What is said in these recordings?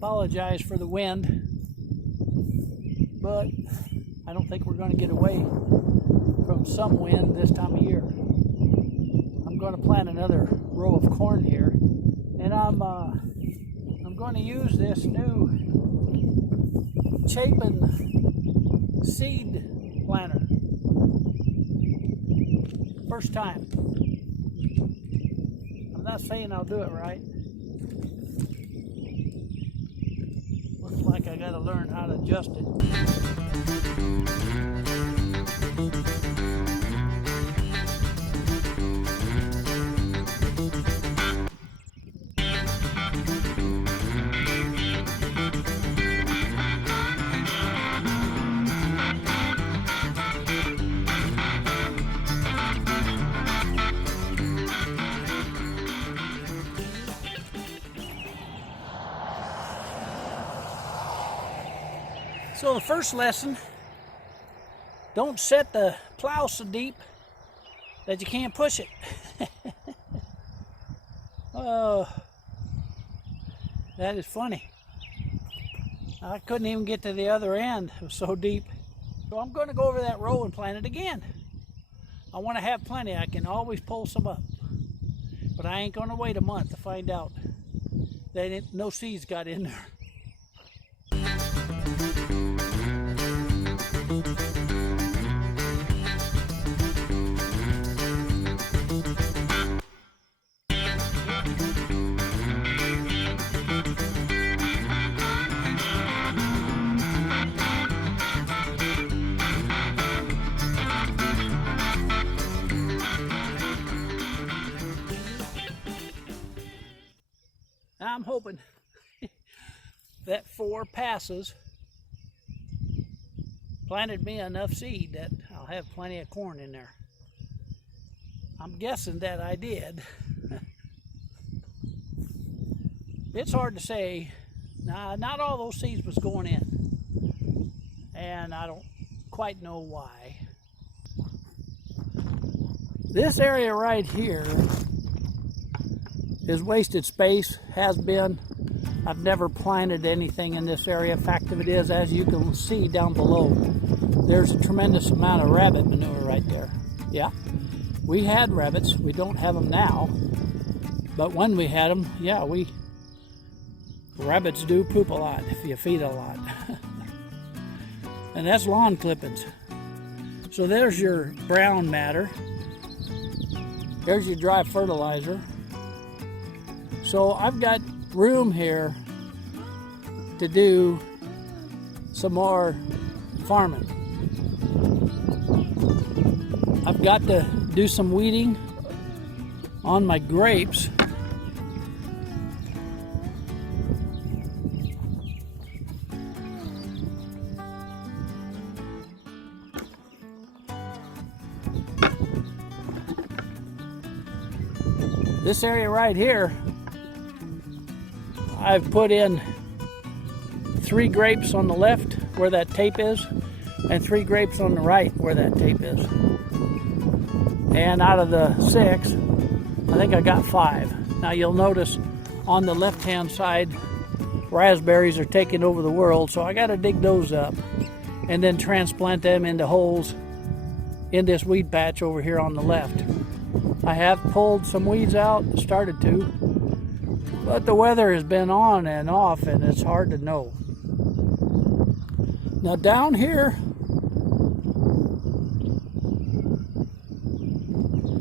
apologize for the wind, but I don't think we're going to get away from some wind this time of year. I'm going to plant another row of corn here, and I'm going to use this new CHAPIN seed planter. First time. I'm not saying I'll do it right. Looks like I got to learn how to adjust it. So the first lesson, don't set the plow so deep that you can't push it. Oh, that is funny. I couldn't even get to the other end. It was so deep. So I'm going to go over that row and plant it again. I want to have plenty. I can always pull some up. But I ain't going to wait a month to find out that no seeds got in there. I'm hoping that 4 passes planted me enough seed that I'll have plenty of corn in there. I'm guessing that I did. It's hard to say. Nah, not all those seeds was going in, and I don't quite know why. This area right here is wasted space, has been. I've never planted anything in this area. Fact of it is, as you can see down below, there's a tremendous amount of rabbit manure right there. Yeah, we had rabbits. We don't have them now, but when we had them, yeah, rabbits do poop a lot if you feed a lot. And that's lawn clippings. So there's your brown matter. There's your dry fertilizer. So I've got room here to do some more farming. I've got to do some weeding on my grapes. This area right here, I've put in 3 grapes on the left where that tape is, and 3 grapes on the right where that tape is. And out of the 6, I think I got 5. Now you'll notice on the left-hand side, raspberries are taking over the world, so I got to dig those up and then transplant them into holes in this weed patch over here on the left. I have pulled some weeds out, started to, but the weather has been on and off and it's hard to know. Now down here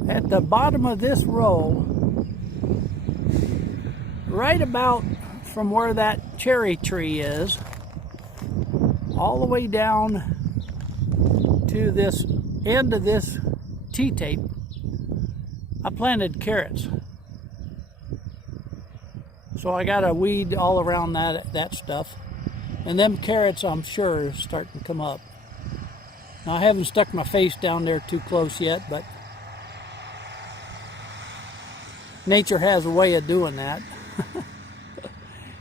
at the bottom of this row, right about from where that cherry tree is, all the way down to this end of this T-tape, I planted carrots. So I got a weed all around that stuff. And them carrots, I'm sure, are starting to come up. Now I haven't stuck my face down there too close yet, but nature has a way of doing that.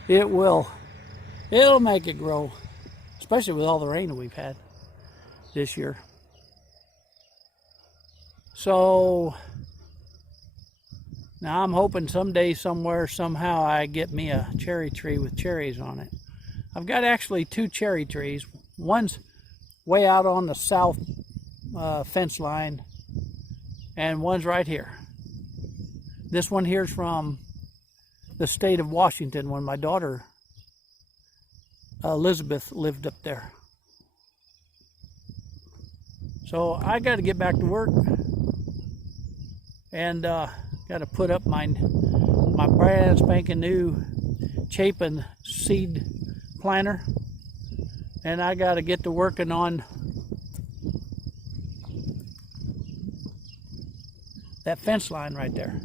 It'll make it grow, especially with all the rain that we've had this year. So Now I'm hoping someday, somewhere, somehow I get me a cherry tree with cherries on it. I've got actually 2 cherry trees. One's way out on the south fence line, and one's right here. This one here's from the state of Washington when my daughter Elizabeth lived up there. So I got to get back to work, and got to put up my brand spanking new CHAPIN seed planter, and I got to get to working on that fence line right there.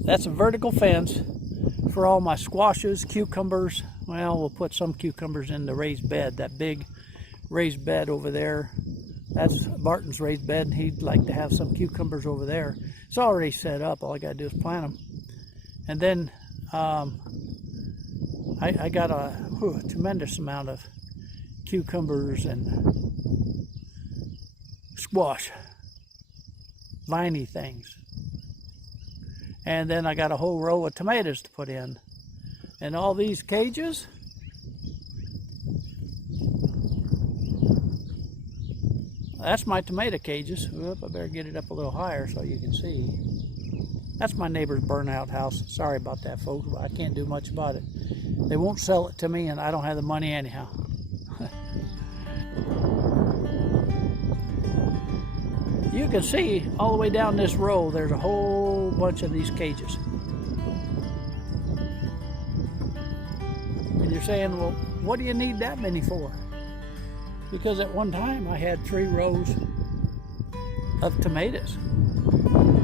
That's a vertical fence for all my squashes, cucumbers. Well, we'll put some cucumbers in the raised bed, that big raised bed over there. That's Barton's raised bed, and he'd like to have some cucumbers over there. It's already set up. All I got to do is plant them. And then I got a tremendous amount of cucumbers and squash, viney things. And then I got a whole row of tomatoes to put in. And all these cages, that's my tomato cages. Oop, I better get it up a little higher so you can see. That's my neighbor's burnout house. Sorry about that, folks, but I can't do much about it. They won't sell it to me, and I don't have the money anyhow. You can see all the way down this row, there's a whole bunch of these cages. And you're saying, well, what do you need that many for? Because at one time I had 3 rows of tomatoes.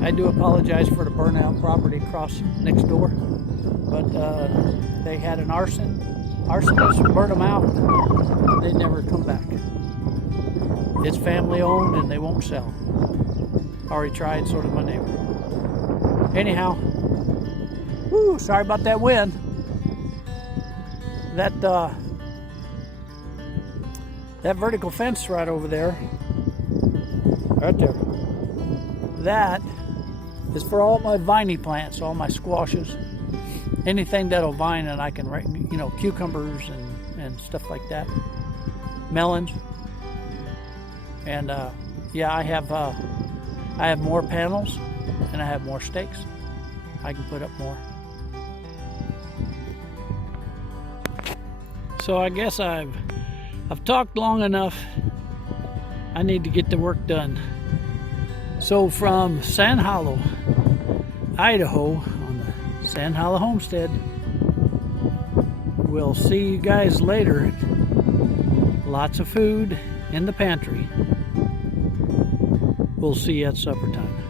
I do apologize for the burnout property across next door, but they had an arsonist burn them out. They never come back. It's family owned and they won't sell. Already tried, so did my neighbor. Anyhow, whoo, sorry about that wind. That vertical fence right over there, right there, that is for all my viney plants, all my squashes, anything that'll vine, and I can, you know, cucumbers and stuff like that, melons. And yeah, I have more panels and I have more stakes. I can put up more. So I guess I've talked long enough. I need to get the work done. So from Sand Hollow, Idaho, on the Sand Hollow Homestead, we'll see you guys later. Lots of food in the pantry. We'll see you at supper time.